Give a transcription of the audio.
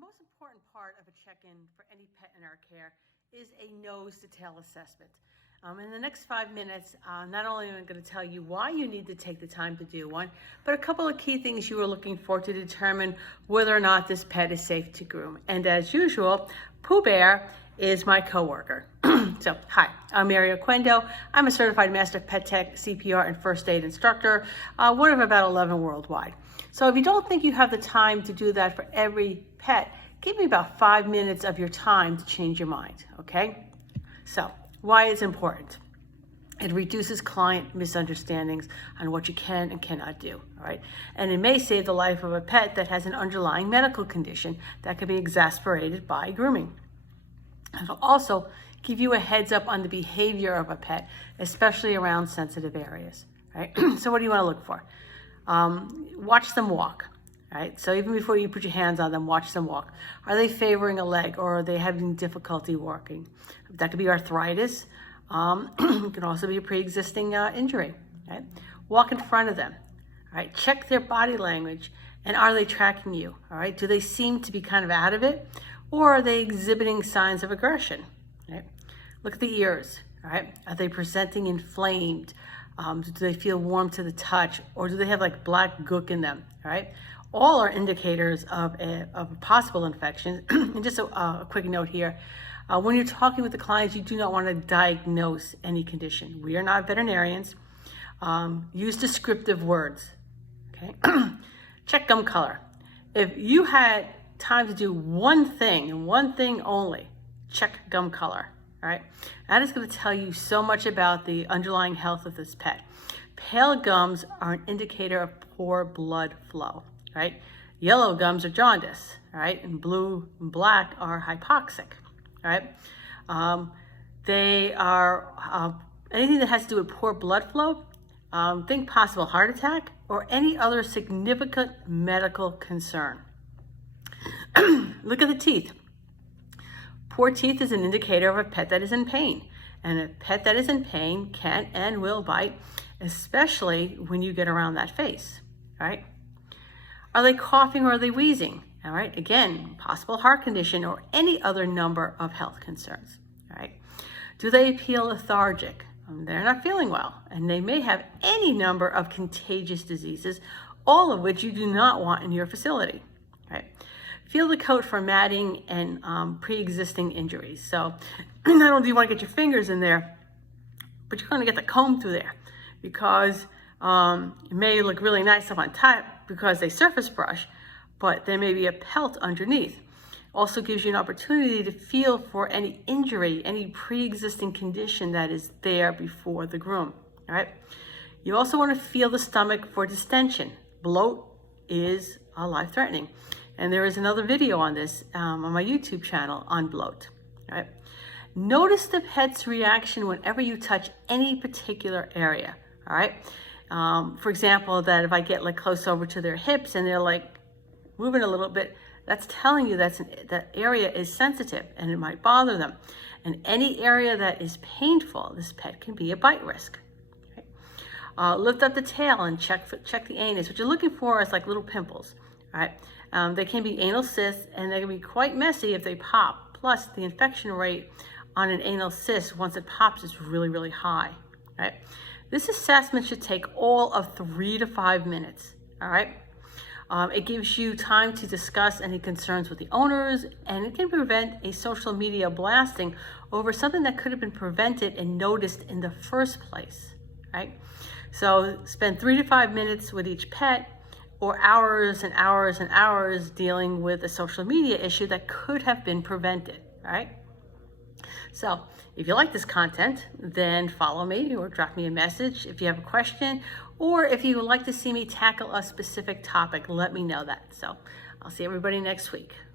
The most important part of a check-in for any pet in our care is a nose-to-tail assessment. In the next 5 minutes, not only am I going to tell you why you need to take the time to do one, but a couple of key things you are looking for to determine whether or not this pet is safe to groom. And as usual, Pooh Bear is my coworker. So, hi, I'm Mary Oquendo. I'm a certified Master Pet Tech CPR and first aid instructor, one of about 11 worldwide. So if you don't think you have the time to do that for every pet, give me about 5 minutes of your time to change your mind, okay? So, why it's important. It reduces client misunderstandings on what you can and cannot do, all right? And it may save the life of a pet that has an underlying medical condition that can be exacerbated by grooming. It'll also give you a heads up on the behavior of a pet, especially around sensitive areas, right? So what do you want to look for? Watch them walk, right? So even before you put your hands on them, watch them walk. Are they favoring a leg, or are they having difficulty walking? That could be arthritis. It can also be a pre-existing injury, right? Walk in front of them, all right? Check their body language, and are they tracking you, all right? Do they seem to be kind of out of it, or are they exhibiting signs of aggression, right? Look at the ears, all right? Are they presenting inflamed? Do they feel warm to the touch, or do they have like black gook in them, all right? All are indicators of a possible infection. And just a quick note here, when you're talking with the clients, you do not want to diagnose any condition. We are not veterinarians. Use descriptive words, okay? Check gum color. If you had time to do one thing and one thing only, check gum color, all right? That is going to tell you so much about the underlying health of this pet. Pale gums are an indicator of poor blood flow, right? Yellow gums are jaundice, all right? And blue and black are hypoxic, all right? They are, anything that has to do with poor blood flow, think possible heart attack or any other significant medical concern. Look at the teeth. Poor teeth is an indicator of a pet that is in pain. And a pet that is in pain can and will bite, especially when you get around that face, all right? Are they coughing or are they wheezing? All right, again, possible heart condition or any other number of health concerns, all right? Do they feel lethargic? They're not feeling well, and they may have any number of contagious diseases, all of which you do not want in your facility, right? Feel the coat for matting and pre-existing injuries. So not only do you want to get your fingers in there, but you're going to get the comb through there, because it may look really nice up on top because they surface brush, but there may be a pelt underneath. Also gives you an opportunity to feel for any injury, any pre-existing condition that is there before the groom, all right? You also want to feel the stomach for distension. Bloat is life-threatening. And there is another video on this on my YouTube channel on bloat, all right? Notice the pet's reaction whenever you touch any particular area, all right? For example, that if I get like close over to their hips and they're like moving a little bit, that's telling you that area is sensitive and it might bother them. And any area that is painful, this pet can be a bite risk. Okay? Lift up the tail and check the anus. What you're looking for is like little pimples. All right? They can be anal cysts, and they can be quite messy if they pop. Plus, the infection rate on an anal cyst, once it pops, is really, really high. Right? This assessment should take all of 3 to 5 minutes. All right? It gives you time to discuss any concerns with the owners, and it can prevent a social media blasting over something that could have been prevented and noticed in the first place. Right? So spend 3 to 5 minutes with each pet, or hours and hours and hours dealing with a social media issue that could have been prevented, all right? So if you like this content, then follow me or drop me a message if you have a question, or if you would like to see me tackle a specific topic, let me know that. So I'll see everybody next week.